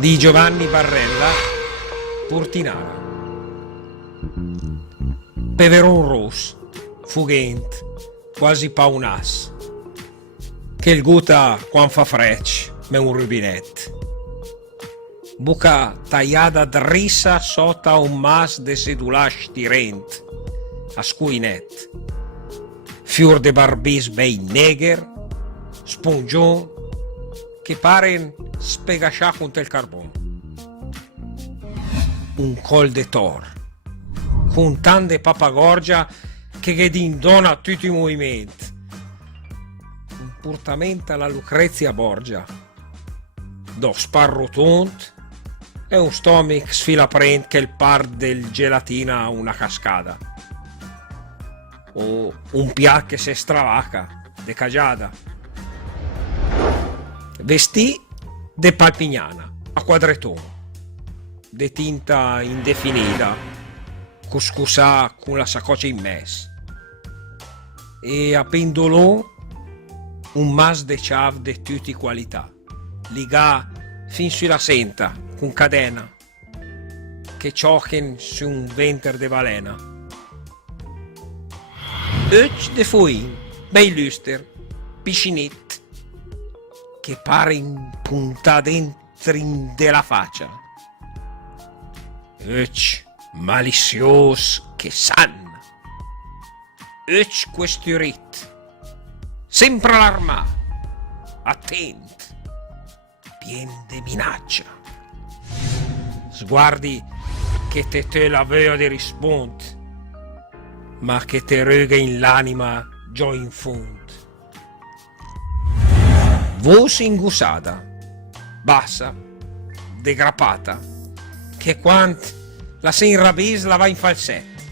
di Giovanni Barrella, Portinara. Peveron ros, fughent, quasi paunas, che il guta quan fa frecce, me un rubinet. Buca tagliata drissa sota un mas de sedulash tirent, a scuinet. Fior de barbis bei neger, spongion, che paren spegascià contro il carbone. Un col de tor, con tante papagorgia che dindona tutti i movimenti. Un portamento alla Lucrezia Borgia, do sparrotont e un stomach sfilaprent che il par del gelatina a una cascata. O un piat che se stravaca, de cagiada. Vestì de palpignana, a quadreton, de tinta indefinita, cuscusà con la sacocia in mes. E a pendolon un mas de ciav de tutti qualità, ligà fin sulla senta, con cadena, che ciocchen su un venter de balena. Öc de fuin, bei luster, piscinit, che pare in punta dentro della faccia. Öc malizios che san. Öc questurit, sempre l'armà, attent, pien de minaccia. Sguardi che te l'aveva di rispond, ma che te rega in l'anima già in fondo. Voce ingusata, bassa, degrapata, che quant la se inrabis la va in falsetto.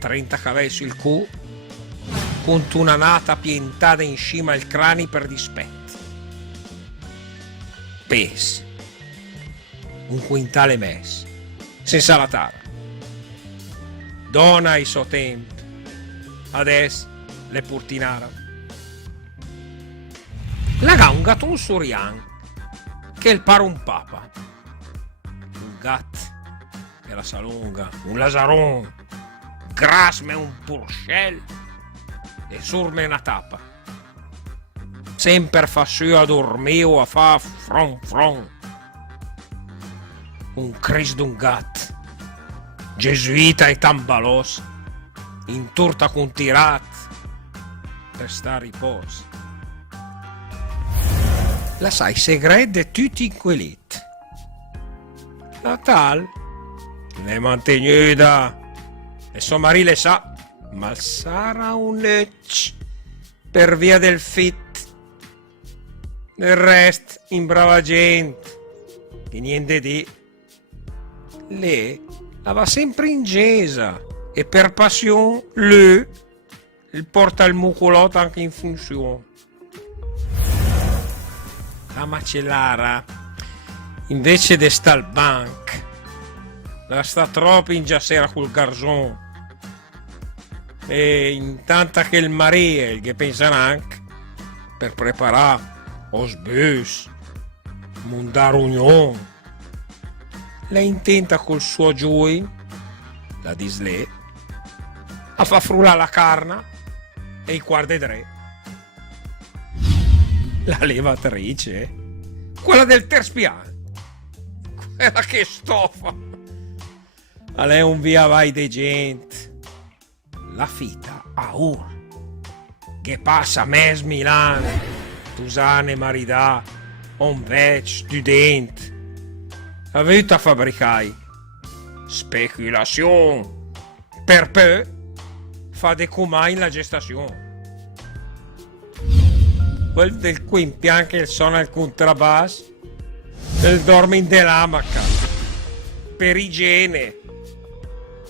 30 cavalli sul cu, con una nata pientata in cima al cranio per dispetto. Pes, un quintale mes, senza la tara. Dona il suo tempo, adesso le Portinara. Là un gatton surian, che il pare un papa. Un gat, che la salunga, un lasaron, grasme un purcell, e surme una tapa. Sempre fa su a dormire o a fa fron fron. Un cris d'un gat, gesuita e tambalos, in torta con tirat, per sta a riposo. La sai segret de tutti quellit. La tal, ne mantenuta, e suo marito le sa, ma sarà un ecc, per via del fit. Del rest, in brava gente, e niente di. Lei la va sempre in gesa, e per passione, lui, il porta il muculotto anche in funzione. La macellara, invece de sta al banc, la sta troppo in giasera col garzon. E intanto che il marito che pensa anche per preparare os bus, mondare union, la intenta col suo giui, la dislè, a fa frullare la carne e i quardedre. La levatrice, quella del terspiano, quella che stoffa. A lei un via vai de gente. La fita a ur, che passa mes Milano, Tusane maridà, un vec student. Avete a fabbricai. Speculazione. Per poi fa de comai la gestazione. Quel del quimpian che suona il contrabbasso e dorme in dell'amaca per igiene e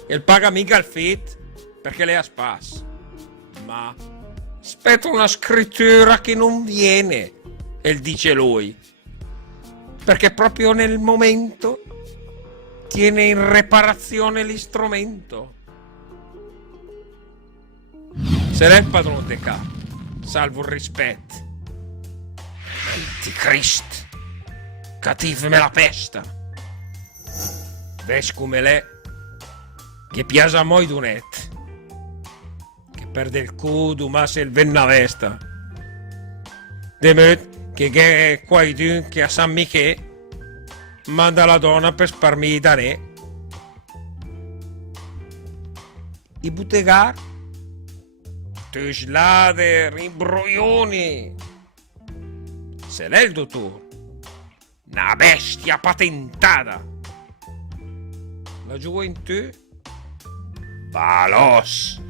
il paga mica il fit perché lei ha spasso, ma aspetta una scrittura che non viene e dice lui perché proprio nel momento tiene in reparazione l'istrumento. Se l'è il padrone de capo, salvo il rispetto. Anticristo, Catif me la pesta. Ves come l'è, che piace a moi dunet, che perde il cudo ma se il venna vesta. Demut che è qualcuno che a San Michele manda la donna per sparmi da ne. I buttegar, tuslade, rimbroglioni. Se l'è il dottore, una bestia patentata. La gioventù, palos,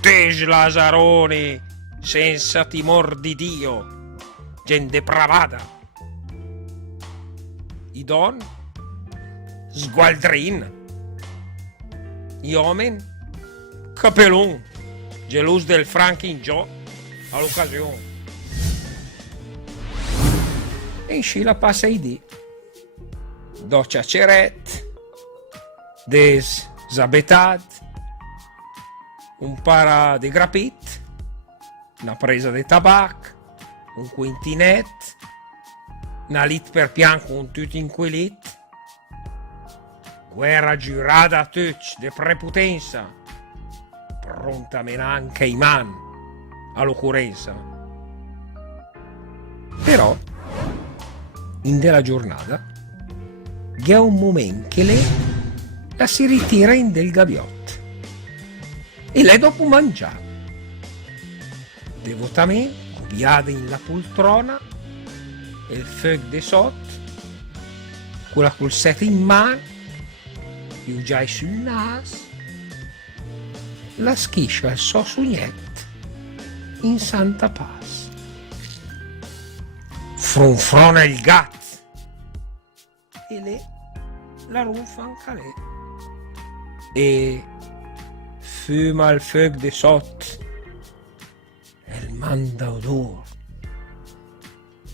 tes Lazaroni, senza timor di Dio, gente depravata. I don, sgualdrin. Gli uomini, capelon, gelus del franchi in gioco all'occasione. E in scilla passa i dì. Doccia ceret, des zabetat, un para di grapit, una presa di tabac, un quintinet, una lit per pianco un tutti inquilit, guerra giurata a tutti de prepotenza, pronta menanca i man all'occorrenza. Però in della giornata c'è un momento che lei la si ritira in del gabbiotto e lei dopo mangiare devotamente viade in la poltrona e il feuille de sotto con la pulsetta in mano più già sul naso la schiscia il suo sugnetto in santa pace. Fronfrona il gatto e lei la ronfa anche lei e fuma il feuille de sotto e il manda odore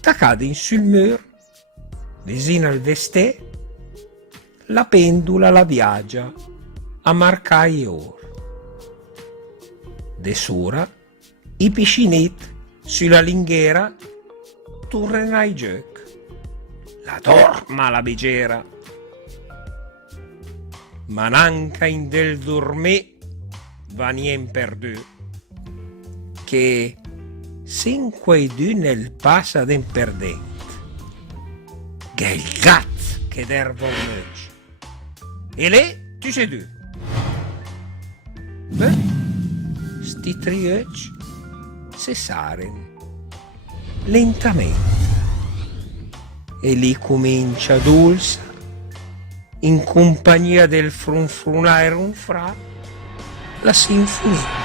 t'accade in sul muro vicino al vestè la pendula la viaggia a marcare ore de sura i piscinetti sulla linghiera tornano ai giochi la dorma la begera ma nanca in del dormì va nien perdù che sin quei due nel passa den perdente che è il gatto che derva un meccio e lei tu sei due beh sti triocci cessaren lentamente e lì comincia dolce in compagnia del frunfrunare un fra la sinfonia.